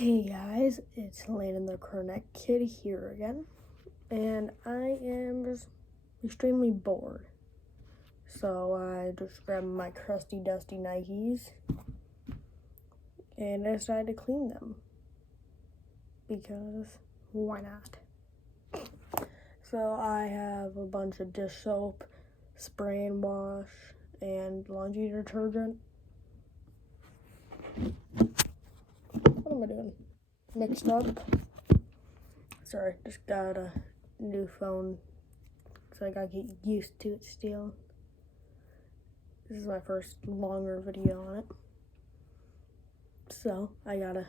Hey guys, it's Landon the Cornet Kid here again, and I am just extremely bored. So I just grabbed my crusty dusty Nikes and I decided to clean them because why not? So I have a bunch of dish soap, spray and wash, and laundry detergent. What am I doing? Mixed up. Sorry, just got a new phone, so I gotta get used to it still. This is my first longer video on it. So I'm gonna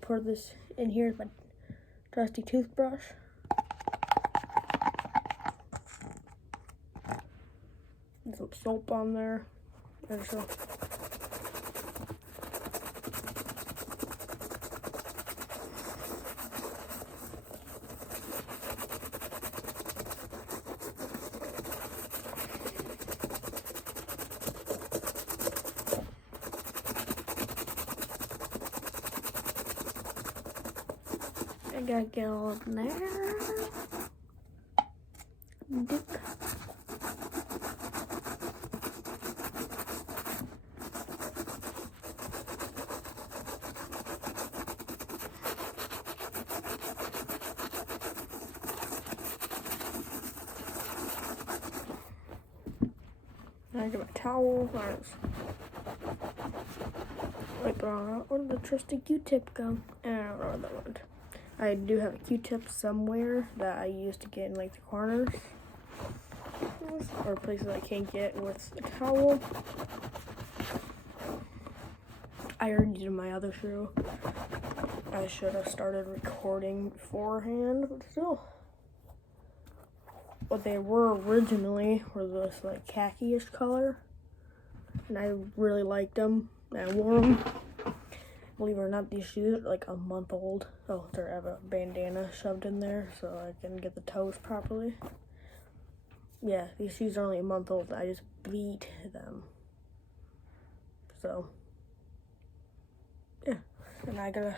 pour this in here with my trusty toothbrush. And some soap on there. I gotta get all of them there. Dip. I get my towel. Wipe it on out. Where did the trusty Q-tip go? I don't know where that went. I do have a Q-tip somewhere that I use to get in like the corners or places I can't get with a towel. I already did my other shoe. I should have started recording beforehand, but still. What they were originally were this like khaki-ish color, and I really liked them. I wore them. Believe it or not, these shoes are like a month old. Oh, they have a bandana shoved in there so I can get the toes properly. Yeah, these shoes are only a month old. I just beat them. So, yeah. And I gotta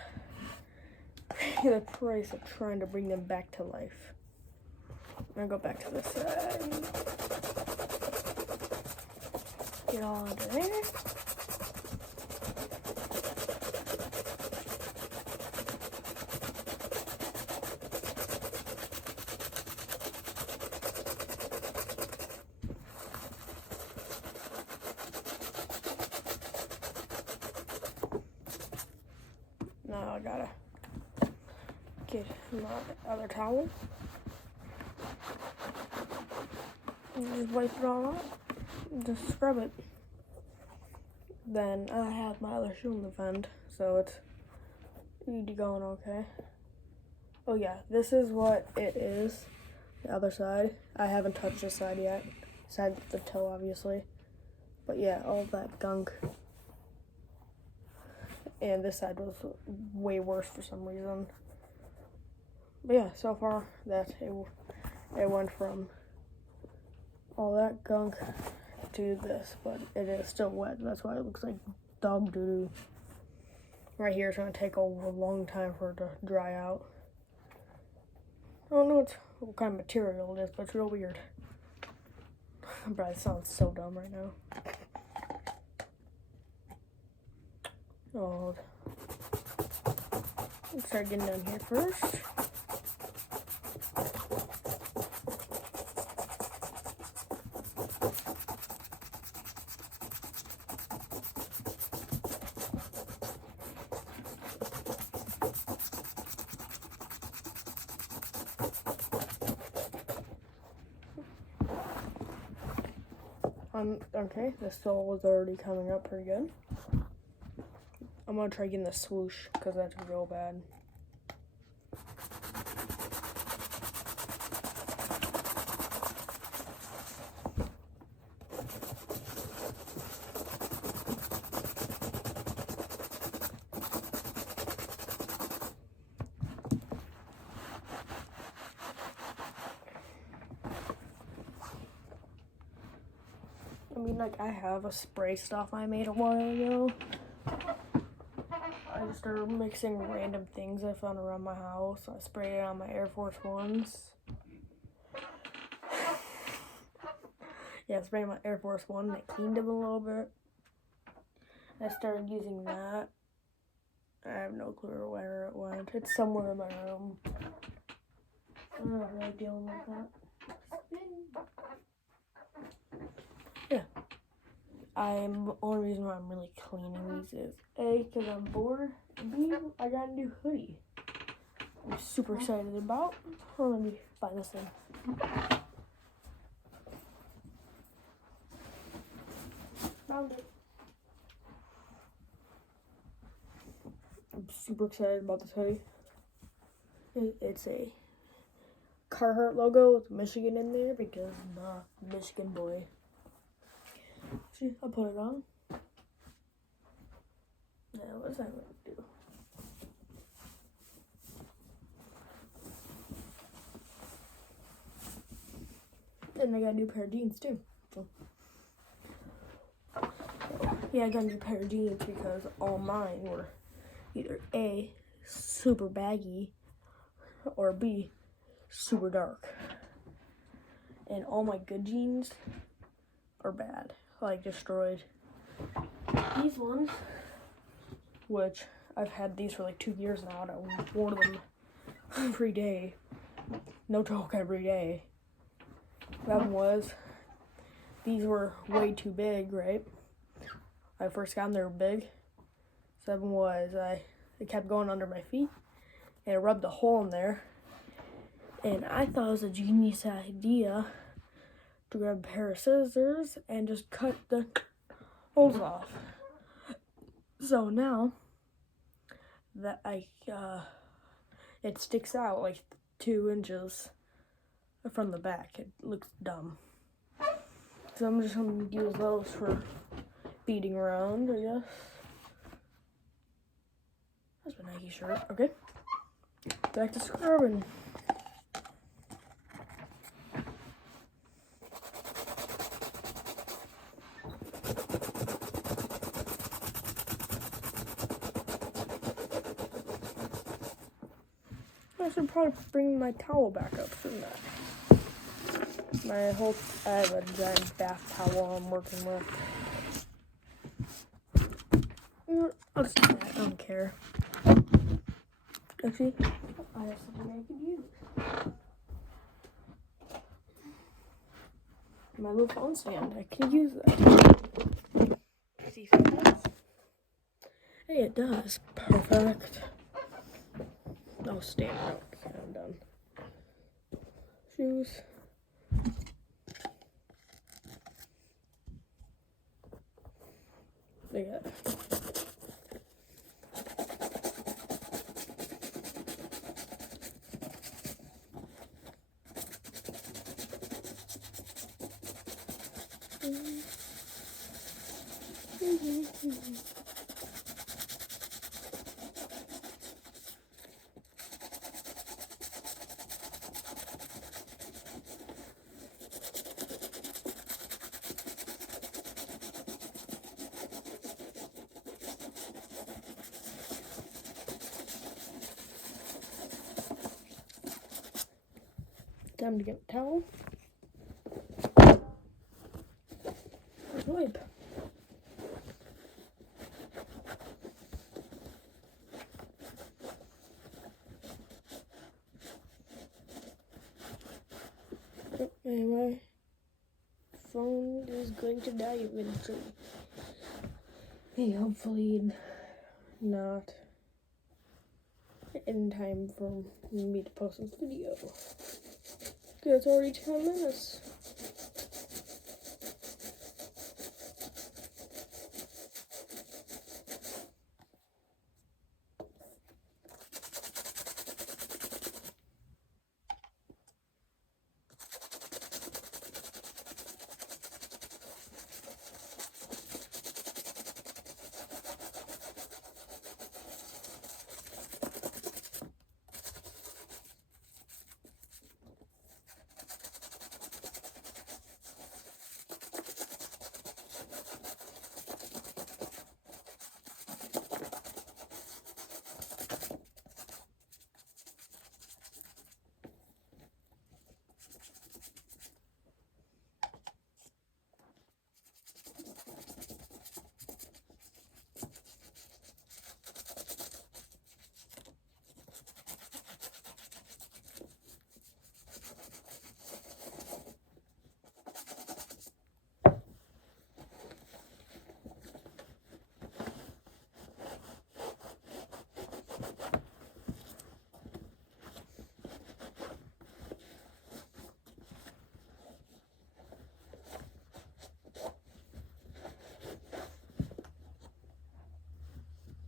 pay the price of trying to bring them back to life. I'm gonna go back to this side. Get all under there. Now I gotta get my other towel and just wipe it all out. Just scrub it. Then I have my other shoe in the vent, so it's going okay. Oh yeah, this is what it is. The other side. I haven't touched this side yet. Besides the toe, obviously. But yeah, all that gunk. And this side was way worse for some reason. But yeah, so far that it went from all that gunk to this, but it is still wet. That's why it looks like dog doo-doo. Right here it's gonna take a long time for it to dry out. I don't know what kind of material it is, but it's real weird. But it sounds so dumb right now. Oh, let's start getting down here first. Okay, the sole was already coming up pretty good. I'm gonna try getting the swoosh because that's real bad. I mean, like, I have a spray stuff I made a while ago. I just started mixing random things I found around my house. I sprayed it on my Air Force Ones. Yeah, I sprayed my Air Force One and I cleaned them a little bit. I started using that. I have no clue where it went. It's somewhere in my room. I'm not really dealing with that. Yeah. The only reason why I'm really cleaning these is A, because I'm bored, and B, I got a new hoodie I'm super excited about. Oh, let me find this thing. Found it. I'm super excited about this hoodie. It's a Carhartt logo with Michigan in there because I'm a Michigan boy. See, I'll put it on. Now, what's that going to do? And I got a new pair of jeans too. So. Yeah, I got a new pair of jeans because all mine were either A, super baggy, or B, super dark. And all my good jeans are bad, like destroyed. These ones, which I've had these for like 2 years now, and I wore them every day. No joke, every day. That was, these were way too big, right? I first got them, they were big. Seven was, it kept going under my feet, and it rubbed a hole in there. And I thought it was a genius idea to grab a pair of scissors and just cut the holes off. So now that it sticks out like 2 inches from the back. It looks dumb. So I'm just gonna use those for beating around, I guess. That's my Nike shirt. Okay. Back to scrubbing. I should probably bring my towel back up, shouldn't I? I have a giant bath towel I'm working with. I'll just do that. I don't care. Actually, I have something I can use. My little phone stand. I can use that. See if it does. Hey, it does. Perfect. I'll stand out. Okay, I'm done. Shoes. They got time to get a towel. Wipe. And my phone is going to die eventually. Hey, hopefully not in time for me to post this video. It's already 10 minutes.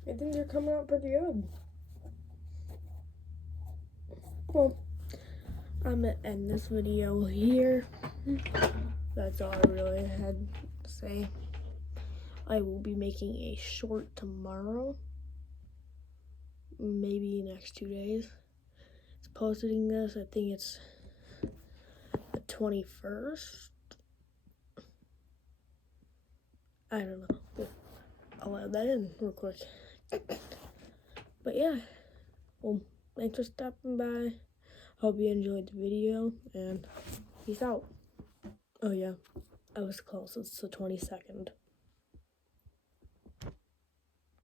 I think they're coming out pretty good. Well, I'm gonna end this video here. That's all I really had to say. I will be making a short tomorrow. Maybe next 2 days. It's posting this, I think it's the 21st. I don't know. I'll add that in real quick. But yeah, well, thanks for stopping by. Hope you enjoyed the video, and peace out. Oh yeah, I was close. It's the 22nd.